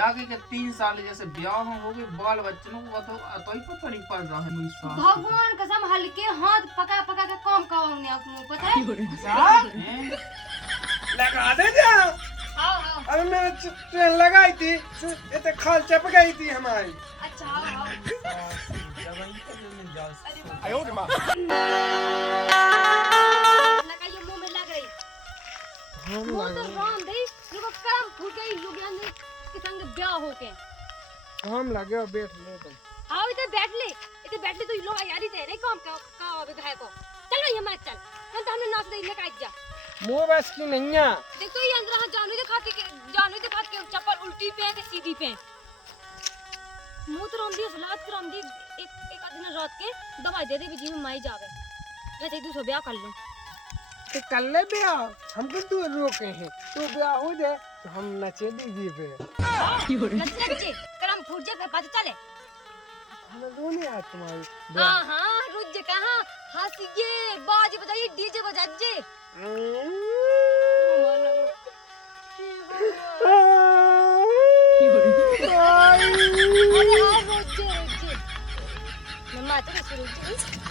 जाके के 3 साल जैसे ब्याह हो गए बाल बच्चों को तो ही पता नहीं पड़ रहा है मेरी सास भगवान कसम हल्के हाथ पका पका के काम कराओगे आपको पता है लगा दे जा। हाँ अरे मैंने ट्रेन लगाई थी इतने खाल चप गई थी हमारी। अच्छा हाँ आयो रे माँ। लगा ये मुंह में लग रही मुंह तो राम दे लोग काम फूट गई लोग अंदर के संग ब्याह होके हम लगे बैठ ले तुम। आओ इधर बैठ ले तो ये लोग यारी दे नहीं काम का अबे घाय को चल ये मत चल मैं तो हमने नाच दे लेके आ जा मुंह बस की नहीं है। देख तो ये अंदर हां जानू दिखाती के चप्पल उल्टी पे के सीधी पे मुंह तो राम दी सलाद के राम दी एक आध दिन रात के दवाई दे दे जी में माई जावे वैसे तू सो ब्याह कर लो तो कर ले ब्याह हमको तू रोके हैं तो ब्याह हो जाए तो हम नचे दीजिए पे नचे करम फूट जाए पता चले हमें रोने आ तुम्हारी। हां रुक जे कहां हंसिए बाज बजाइए डीजे बजाजे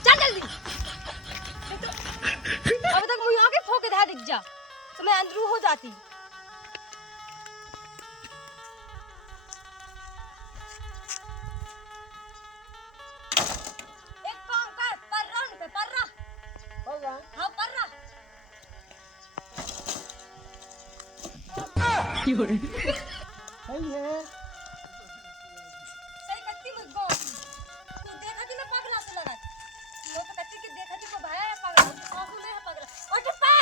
चल जल्दी अब तक मुझे आगे फोके धा दिख जा तो मैं अंदरू हो जाती एक काम कर पर्रा पे पर्रा हाँ पर्रा सही है। सही कत्ती मुझको तू देखा थी मैं पगला से लगा मैं तो कत्ती की देखा थी को भाया है पगला आंखों में है पगला उठ पे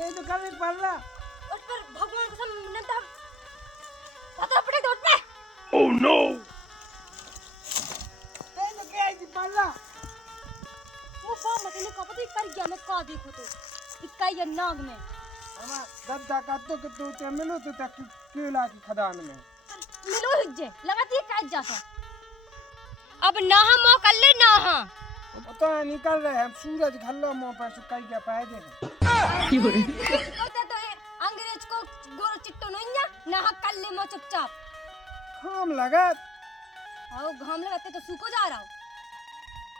ये तो कभी पड़ रहा। उठ पर भगवान कसम नंदा पता पड़े तो उठ पे ओह नो। ये तो क्या है पड़ रहा। वो पा मत ने कब तो कर गया मैं का देखो तो इक्का ये नाग में हमारा गद्दा का तो ते मिलो तो तक केला की खदान में मिलो हिज्जे लगाती है काज जाता अब ना हम मो कर ले ना हां पता नहीं कर रहे हम सूरज घल्ला मुंह पर सुकाई क्या पाए दे कहते तो अंग्रेज को गोरो चिट्टो नहीं ना हक कर ले मो चुपचाप हम लगा आओ घाम लगाते तो सूखो जा रहा हूं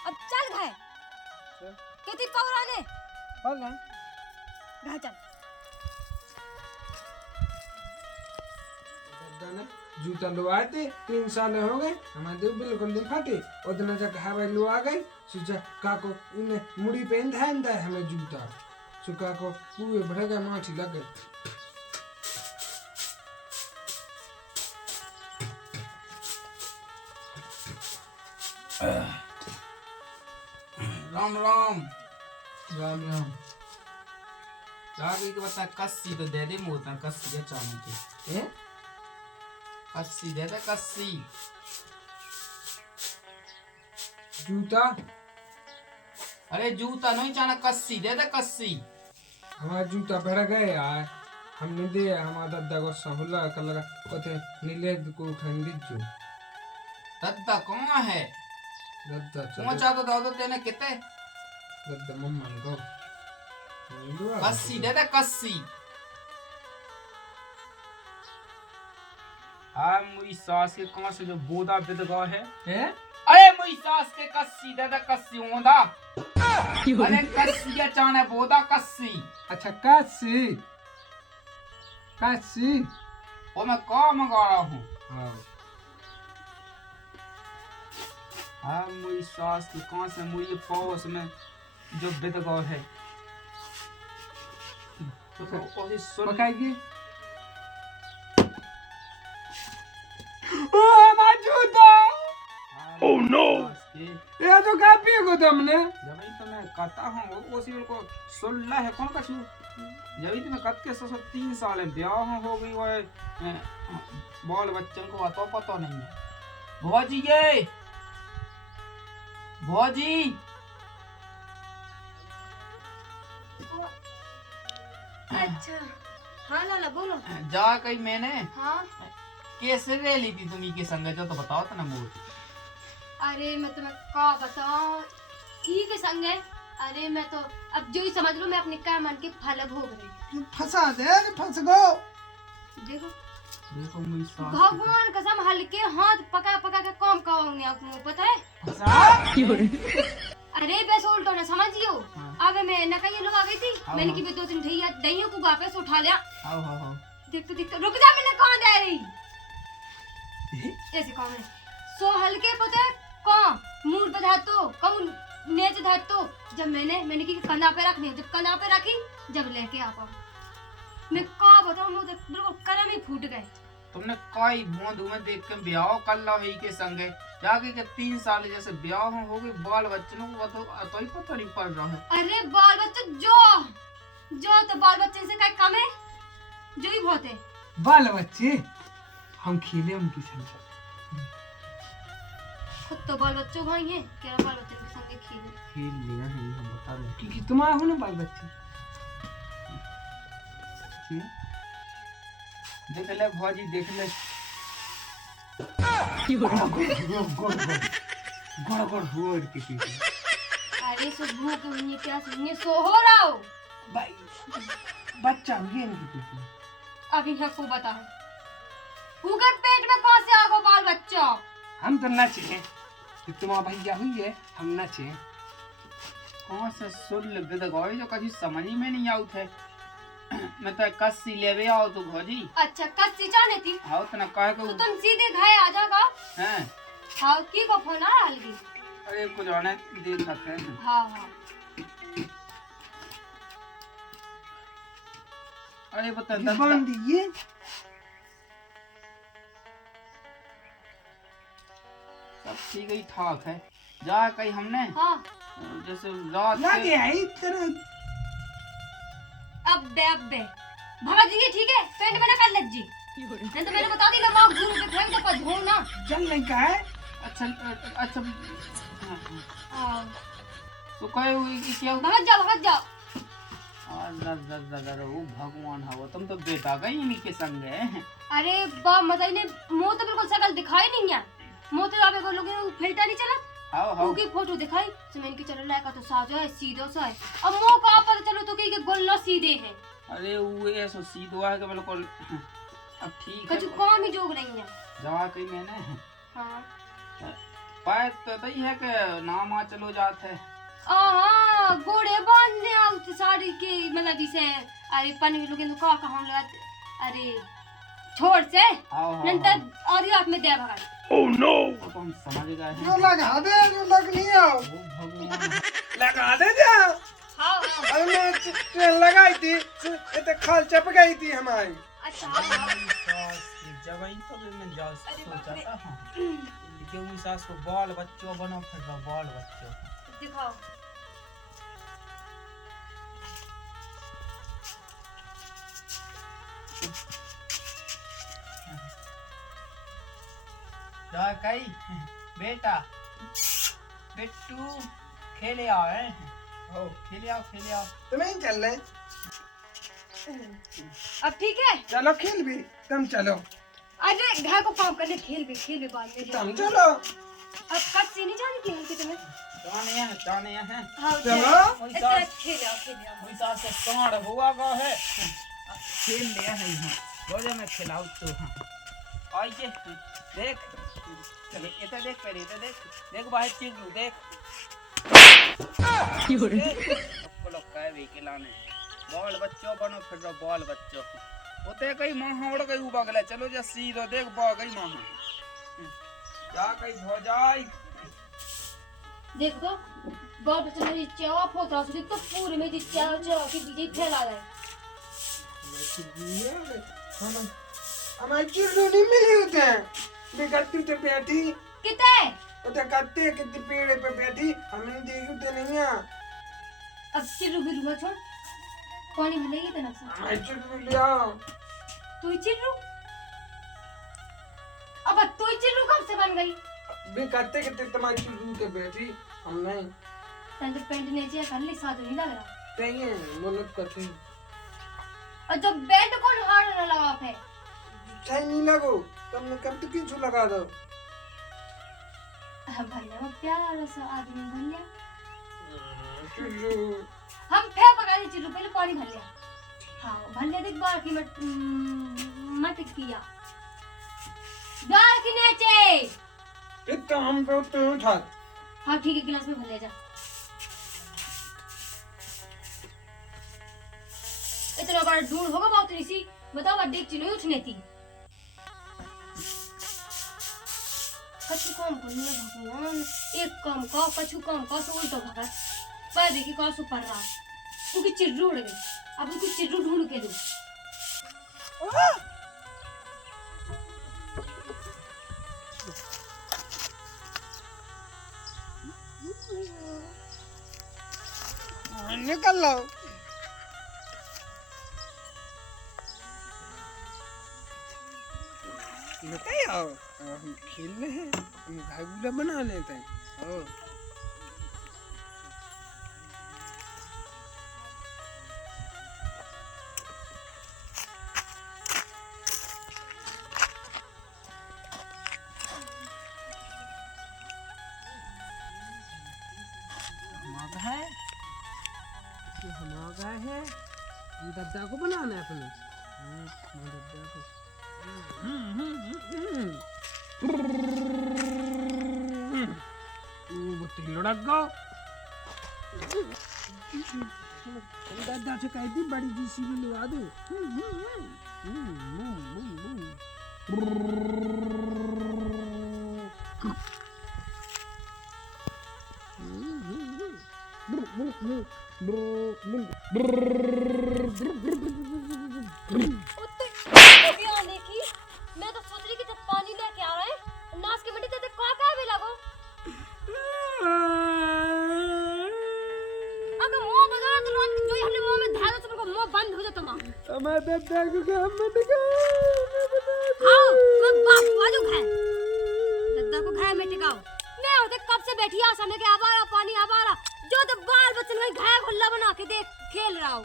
अब चल घाय कितनी पौराने पड़ रहा। घाय चल जूता लुआए थे 3 साल हो गए हमारे बिल्कुल नहीं फाटे उतना तक हवा लुआ गई सोचा काको इन्हें मुड़ी पहन था हमें जूता सुका को पूरे भरे गए माठी लग गए। राम राम राम राम। जाके के बता कस्सी तो दे दे मोता कस्सी के चाने के हैं कस्सी दे दे कस्सी जूता अरे जूता नहीं चाना कस्सी दे दे कस्सी हमारा जूता भर गए यार हमने दे हमारा दादा को साहुला कर लगा पते नीले को उठाने जो दद्दा कौन है दादा कौन चाहता दादा तेने कितने दादा मम्मा को कस्सी दे दे कस्सी हाँ मुई सास के कौन से जो बोदा बिदगा है हैं अरे मुई सास के कस्सी दे दे कस्सी ओंदा अरे कस्सी के चाने बोदा कस्सी अच्छा काशी काशी वो मैं कहाँ मंगा रहा हूँ हाँ हाँ मुई सास की कौन से मुई पौस में जो बिदगा है तो सुन पकाएगी ओ मौजूदा ओह नो ये तो काफी को तुमने जब ही तो मैं कहता हूँ वो उसी को सुन ला है कौन कछु जब ही तो मैं कत के 3 साल है ब्याह हो गई वो बाल बच्चन को अतो पता नहीं है भौजी ये भौजी अच्छा हाँ लाला बोलो जा कहीं मैंने हाँ कैसे ले ली थी तुम्ही के संग जो तो बताओ तो ना मुझे अरे मैं तुम्हें क्या बताऊं ठीक है संग है अरे मैं तो अब जो ही समझ लो मैं अपने क्या मन के फल भोग रही फंसा दे फंस गो देखो देखो मेरी सास भगवान कसम हल्के हाथ पका पका के काम कराऊंगी आपको पता है। अरे बस उल्टो ना समझियो। हाँ। अब मैं न कहीं लोग आ गई थी, हाँ, मैंने हाँ। की भी 2 दिन ढैया दही को वापस उठा लिया। हाँ देखते रुक जा, मैंने कहाँ दे रही ऐसे कौन है सो हल्के पता है कौन मूड पे धातो कौन नेच धातो। जब मैंने की कंधा पे रखनी, जब कंधा पे रखी जब लेके आ पाऊं मैं का बताऊं, मुंह देख बिल्कुल कलम ही फूट गए। तुमने कई बूंद में देख के ब्याह कर लो ही के संगे जाके के 3 साल जैसे ब्याह हो गए, बाल बच्चों को तो ही पता नहीं पड़ रहा है। अरे बाल बच्चे जो तो बाल बच्चे से कहीं कम है, जो ही बहुत है। बाल बच्चे हम खेले उनकी संग। खुद तो बाल बच्चों भाई हैं, क्या बाल बच्चे के संग खेले। खेल लिया है हम बता रहे हैं। क्योंकि तुम्हारा हो ना बाल बच्चे। देख ले भौजी देख ले गड़गड़ हुआ के पीछे। अरे सो भूख हुई प्यास हुई सो हो रहा हो भाई बच्चा हुए इनके पीछे। अभी को बताओ उनके पेट में कहाँ से आ गो बाल बच्चा। हम तो नाचे हैं, तुम्हारा भैया हुई है हम नाचे। कौन से सुर लग गए जो कभी समझ में नहीं आउत है। मैं तो कस्सी लेवे आओ तो भौजी। अच्छा कस्सी चाहने थी आओ तो ना कहे तो को तुम सीधे घाय आ जाओगा। हैं। हाँ की को फोन आ हल्दी। अरे कुछ आने देख सकते हैं। हाँ हाँ अरे बता दुकान दिए सब ठीक ही ठाक है। जा कहीं हमने हाँ जैसे रात लगे है इतना। अब बे भगत जी ठीक है पेंट में ना कर लग जी नहीं तो मैंने बता दी ना माँ गुरु के फेंक तो पर धो ना चल नहीं का है। अच्छा अच्छा हाँ तो कहे हुई कि क्या भगत जाओ वो भगवान हवा तुम तो बेटा गई इन्हीं के संग है। अरे बा मजा ने मुंह तो बिल्कुल शकल दिखाई नहीं है, मुंह तो आप लोग फिल्टर नहीं चला हाओ हाओ उनकी फोटो दिखाई तो मैंने की चलो लायका तो साजो है सीधो सा है। अब मुंह का पता चलो तो कि गोल्ला सीधे हैं। अरे वो ऐसा सीधो है कि बिल्कुल अब ठीक है। कुछ काम ही जोग नहीं है। जा कहीं मैंने हाँ पाए तो ही है कि नाम आ चलो जाते है। हाँ घोड़े बांधने आउत साड़ी के मतलब इसे अरे पानी लोग का हम लगा अरे छोड़ से आओ नंतर और आप में दे भगा। ओह नो तो हम समझ गए हैं। जो लगा दे जो लग नहीं आओ वो भगवान लगा दे जा। हाँ अरे मैं ट्रेन लगाई थी ये तो खाल चप गई थी हमारी। अच्छा जब इन तो मैं जा सोचा था हाँ कि उस सास को बाल बच्चों बनो फिर बाल बच्चों दिखाओ जा कई बेटा बिट्टू खेले आओ हैं। ओ खेले आओ तुम्हें ही चल रहे अब ठीक है चलो खेल भी तुम चलो। अरे घर को काम करने खेल भी बाद में तुम चलो अब कब से नहीं जाने की हल्के तुम्हें। जाने हैं हाँ चलो इतना खेल आओ कोई सास से कांड हुआ गा है खेल लिया है यहाँ रोजा में खिलाऊ तो हाँ आइए देख चले इधर देख पहले इधर देख बाहर चीज लू देख लोग कहे भी खिलाने बाल बच्चों बनो फिर बाल बच्चों होते कई माँ उड़ गई उबगले चलो जा सीधो देख बा गई माँ जा कहीं हो जाए देख तो बाल बच्चे मेरी चाव फोटा से तो पूरे में चाव के बीजे फैला रहा है। हमारी चिड़ू नहीं मिली होते हैं बेकती तो बैठी कितने उधर करते कितने पेड़ पे बैठी हमने देखी उधर नहीं है। अब चिल्लू भी रुआ छोड़ पानी भलेगी तो नक्शा हमारी चिड़ू लिया तू ही चिल्लू अब तू ही चिल्लू कब से बन गई बेकते कितने तुम्हारी चिड़ू के बैठी हमने तंदर पेंट ने जे कर ली साजो नहीं लग रहा नहीं है मतलब कथी और जो बेड कौन हार न लगा पे सही नहीं लगो तुमने कब तक क्यों लगा दो भैया वो प्यारा सा आदमी भैया चिड़ू हम फे पका दी चिल्लू पहले पानी भर लिया। हाँ भर लिया देख बार की मत किया की नीचे। इतना हम पे उतने उठा। हाँ ठीक है, गिलास में भर ले जा। इतना बड़ा ढूंढ होगा बहुत सी, बताओ अड्डे चिन्ह उठने थी। कछु काम करने भगवान, एक काम का कछु काम का सो उल्टा भगत पैदे की का सो पर रहा क्योंकि चिर्रू उड़ गई। अब उनको चिर्रू ढूंढ के दो। निकल लो। बताइए हम खेल रहे हैं, हम घागुला बना लेते हैं। हमारा है दद्दा को बनाना है अपने। दद्दा को वो तेल लड़क गो। दद्दा से कह दी बड़ी जी सी में लगा दो। देखी मैं तो सोच रही कि जब पानी लेके आ रहे हैं नाश के मिट्टी ते का भी लगो। अगर मुंह बजा तो जो हमने मुंह में धारो तो उनको मुंह बंद हो जाता मां। मैं दद्दा को काम में टिकाओ। हां कब बाप बाजू है दद्दा को घर में टिकाओ। मैं होते कब से बैठी आ सामने के आवारा पानी आवारा जो तो बाल बच्चन में घर खुला बना के देख खेल रहा हूं।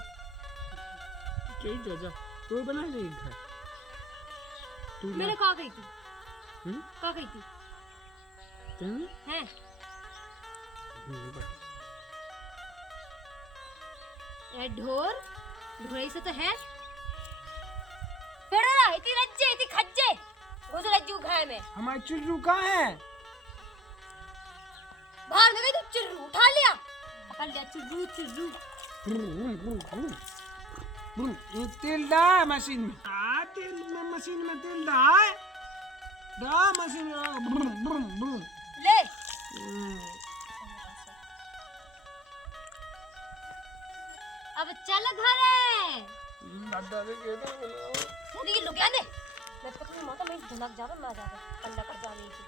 ठीक है जा तो बना ले घर। मैंने कहा गई थी कहा गई थी हैं ए ढोर ढोरई से तो है पेड़ा रहा इतनी रज्जे इतनी खज्जे वो जो रज्जू खाए में हमारी चुल्लू कहाँ है? बाहर में गई तो चिर्रू उठा लिया पकड़ लिया चिर्रू चिर्रू। ये तेल डाल मशीन में। तेल में मशीन में तेल डाल मशीन में ले अब चल घरे दादा से कहते हैं ये लोग आने मैं पकड़ माता मैं धनक जावे मैं जावे कल्ला कर जावे थी।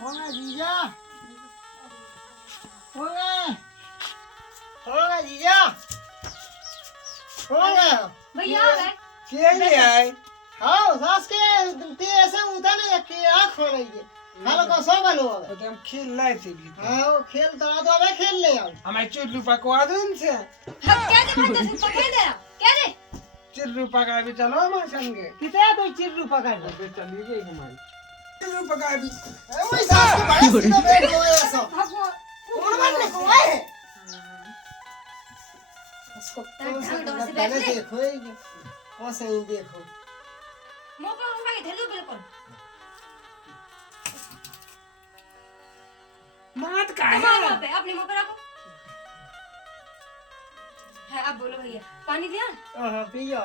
होगा जीजा होगा जीजा होगा भैया आ गए क्या ले आए? हाँ सास के ते ऐसे उठा नहीं कि आँख हो रही है हालो का सो बनो तो हम खेल रहे थे भी। हाँ वो खेल तो अबे खेल ले आओ हमारे चुल्लू पकवा दो इनसे। हम क्या दे पता से पकड़ दे क्या दे चिल्लू पका भी चलो हमारे संगे। कितना तो चिल्लू पकड़ ले अबे चलिए गई हमारी चिल्लू पका भी। वही सास के बड़े सीधा बैठ गए ऐसा कौन बनने को है उसको कौन से देखो कौन से देखो मौका होगा ये धलो बिल्कुल मात का है वहाँ पे अपने मुंह पे रखो है। अब बोलो भैया पानी दिया हाँ पिया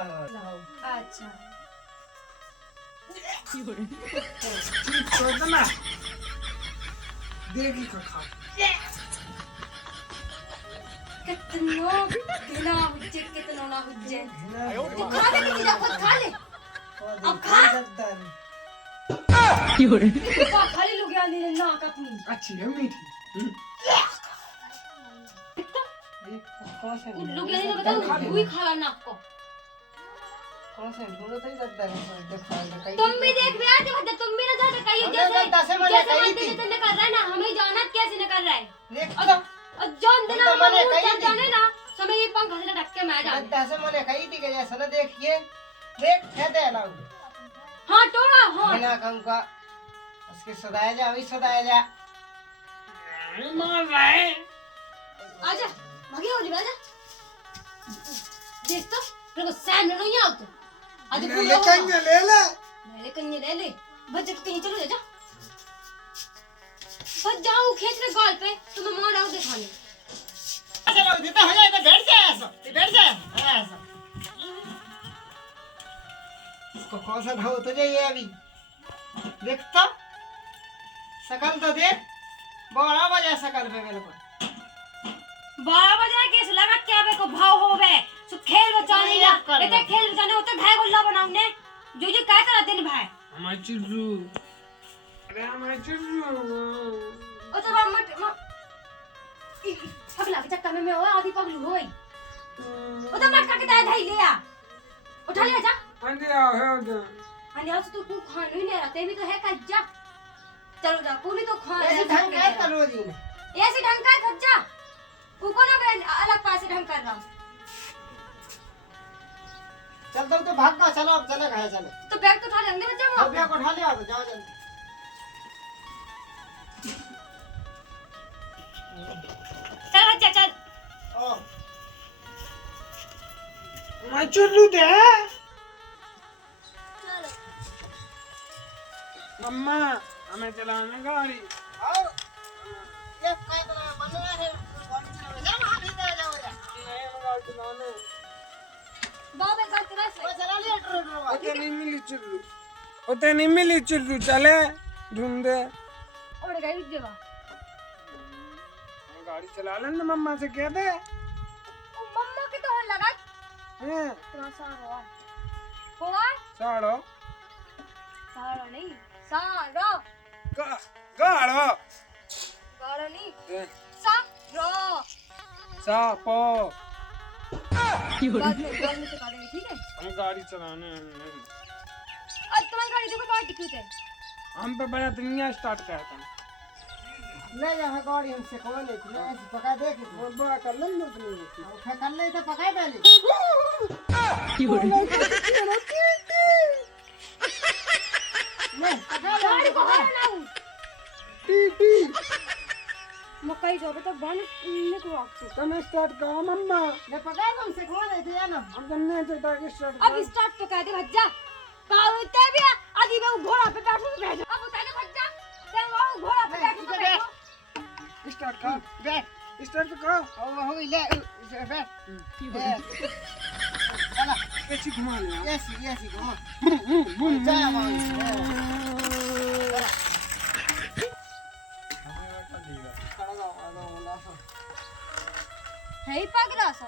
अच्छा छोड़ ना देखी खा कितना बिना हुज्जे कितना ना हुज्जे तू खा ले नहीं जा खुद खा ले अब खा तू खाली लोग यार नहीं ना अपनी अच्छी है मीठी। कौन लोग यार नहीं बताओ कोई खाला ना आपको से ढूंढो तो दद्दा देखा तुम भी देख भी आते हो तुम भी ना जा कहीं जैसे जैसे तुमने कर रहा है ना हमें जाना कैसे न कर रहा है देख और जॉन देना तो मैंने हम कही थी। जाने ना समय ये पंख से ढक के मैं जा दद्दा से मैंने कही थी कि जैसा ना देखिए देख कहते हैं लोग हां टोड़ा हां बिना काम का उसके सदाया जा अभी सदाया जा मार रहा है। आजा मगे हो रही आजा देख तो तेरे को सैन नहीं आ तो आज ले ले कहीं ले ले। ले ले बच्चे कहीं चलो जा बस जाओ खींच ले गाल पे तो मैं मार आऊं दिखाने चलो देता हो जाए तो बैठ जाए ऐसा बैठ जाए ऐसा इसको कौन सा घाव तो जाइए अभी देख तो शकल तो देख बड़ा बजा शकल पे मेरे को 12 बजे केस लगा क्या बे को भाव होवे सो खेल बचाने या इते खेल बचाने होते घाय गोल्ला बनाउने जो जो काय तरह दिन भाई हमारे चिल्लू, अरे हमारे चिल्लू। ओ तो मत पगला के चक्कर में हो आधी पगलू होई ओ तो मटका के दाय धाई ले आ उठा ले जा अंदर आओ है उधर। अन्या तो तू खान ही नहीं रहते भी तो है कज्जा चलो जा पूरी तो खा ऐसे ढंग का करो जी ऐसे ढंग का कज्जा को ना मैं अलग पासे ढंग कर रहा हूं चल तो भाग का चलो अब चले गए चले तो बैग तो उठा ले अंदर बच्चा अब बैग उठा ले अब जाओ जल्दी चल बच्चा चल ओ हमारे चिल्लू दे। चल मम्मा हमें चलाने गाड़ी। आओ ये काय तो बनना है गाड़ी चलाओ जा वहां भीतर जाओ यार नहीं हम गाड़ी चलाने। बाबे का तेरा से वो चला लिया ट्रोल उते नहीं मिली चिल्लू, उते नहीं मिली चिल्लू, चले ढूंढे। और गई देवा गाड़ी चला लेना मम्मा से कह दे। ओ मम्मा के तो लगा हैं तेरा सारो कोवा साड़ो सारो नहीं सारो गाड़ो गारो नहीं ए, सारो सापो। बाद में सिखा देंगे ठीक है हम गाड़ी चलाने आज तुम्हारी गाड़ी देखो बहुत टिकट है हम पे बड़ा दुनिया स्टार्ट किया था। ले जा गाड़ी हमसे कौन ले तू ऐसे पका दे के बहुत बड़ा कर लेना तुमने। कर ले तो पकाए पहले ले पका गाड़ी को ले ना हूं टी मकई जो तक बन ने को आखू तुम स्टार्ट करो मम्मा। ले पकाए हमसे कौन ले तू या ना हम करने से तक स्टार्ट अब स्टार्ट तो कर दे भज्जा पावते भी आदि में घोड़ा पे बैठो बैठ अब उतार दे भज्जा चल वो घोड़ा पे बैठो तो बैठो स्टार्ट कर बैठ स्टार्ट करो। हो गई ले बैठ चला कैसे घुमा लिया ऐसी ऐसी घुमा बुम जा भाई है ही पगला सा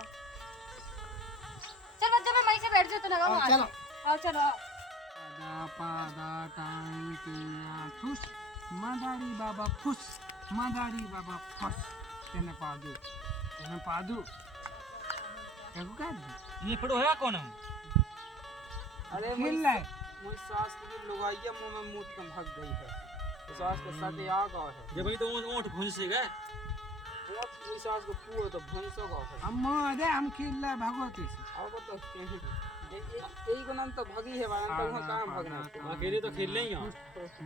चल बच्चा मैं वहीं से बैठ जाता लगा वहां चलो आओ चलो दा पादा टाइम पिया खुश मदारी बाबा खुश मदारी बाबा खुश तेने पादू क्या ये पड़ो है कौन हम अरे खेल रहा है। मुझ सास की लुगाइया मुंह में मूत में भाग गई है तो सास को साथे आ गया है जब ही तो ओंठ भुंस से गए वो मुझ सास को पूरे तो भंसो गया है अम्मा अरे हम खेल रहा है भगवती से। अब तो यही को नाम तो भगी है वाला तो वहां कहां भागना है अकेले तो खेल ले यहाँ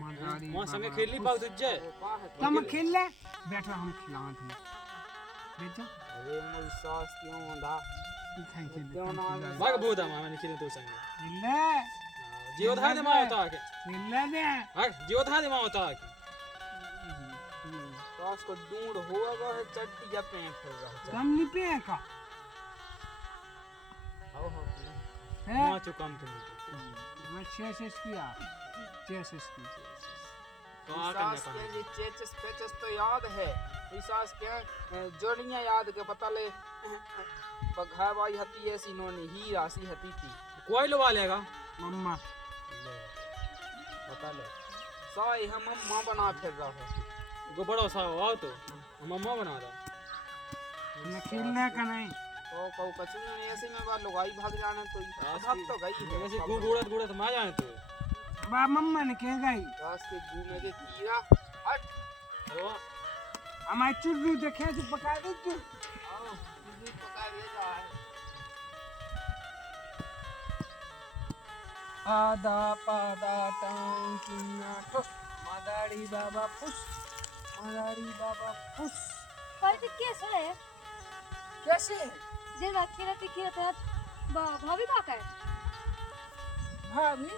मदारी वहाँ संगे खेल नहीं पाओ तुझे तुम खेल ले बैठो हम खिला थे बेटा अरे मुझ सास क्यों दा क्यों ना भाग बोदा मैंने खेले तो संगे खेल ले जियो था दे मां होता के खेल ले दे भाग जियो था दे मां होता के सास को ढूंढ होगा है चट्टी या पेंट हो रहा है कम नहीं पे का आओ हो है मां चो काम कर मैं 6 किया 6 की तो आ सास के लिए चेचस पेचस तो याद है सास के जोड़ियां याद के पता ले बघा भाई हती ऐसी नोनी ही राशि हती थी कोई लवा लेगा मम्मा बता ले साई हम अम्मा बना फिर रहा है गो बड़ो सा आओ तो हम अम्मा बना दो मैं खेलने का नहीं तो कहू कछु नहीं ऐसे में बार लुगाई भाग जाने तो भाग तो गई है ऐसे गुड़त गुड़त मा जाने तो बा मम्मा ने कह गई सास के घूमे के कीड़ा हट तो हमारे चुल्लू देखे तो पका दे तू आओ दूध पका दे जा आदा पादा टाइम किन्ना ठोस मदारी बाबा पुश मरारी बाबा खुश। पर तो कैसे है कैसे जे ना खेलते भाभी का है भाभी तो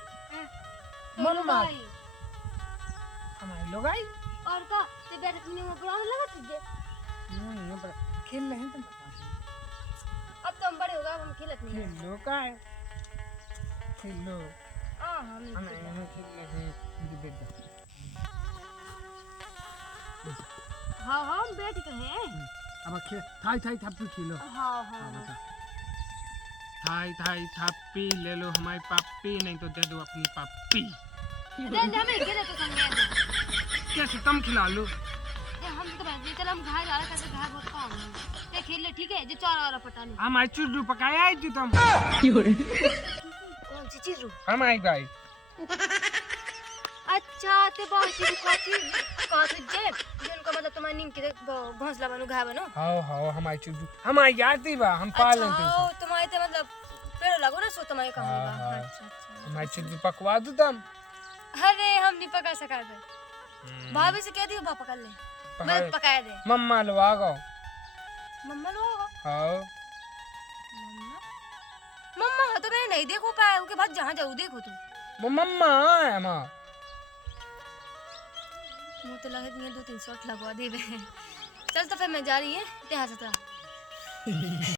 मम्मा। लोग आई। हमारे लोग आई और का ते बैठे तुमने वो ग्राउंड लगा तुझे नहीं पता खेल रहे हैं तुम अब तो हम बड़े हो गए अब हम खेलत नहीं हैं। खेलो का है खेलो हाँ हम नहीं हमें खेलते। यहाँ खेल रहे हैं मुझे देख दो हाँ हाँ हम बैठे तो हैं अब खेल थाई थाई थप्पी खेलो हाँ हाँ हाँ। थाई थाई थप्पी ले लो हमारी पप्पी नहीं तो दे दो अपनी पप्पी दे हमें खेले तो संग कैसे तुम खिला लो हम तो बैठ चल हम घर जा रहे कैसे घर बहुत काम है ते खेल ले ठीक है जे चौरा और पटा ले हमारी चुड्डू पकाया आई थी तुम कौन सी चीज रू हमारी भाई अच्छा ते बहुत चीज काफी जे जिनको मतलब तुम्हारी नीम के घोंसला बनो घा बनो हाँ हमारी चुड्डू हमारी आती बा हम पाल लेते अच्छा हैं तुम्हारे ते मतलब पेड़ लगो ना सो तुम्हारे काम हाँ, होगा हाँ। अच्छा अच्छा हमारी चुड्डू पकवा दो तुम अरे हम नहीं पका सका थे भाभी से कह दियो पापा कर ले मैं पकाया दे मम्मा लो आ गो मम्मा लो होगा हाँ मम्मा मम्मा तो मैं नहीं देखो पाया उसके बाद जहाँ जाऊँ देखो तू वो मम्मा है माँ मुझे तो लगे कि 2-3 शॉट लगवा दे चल तो फिर मैं जा रही है इतिहास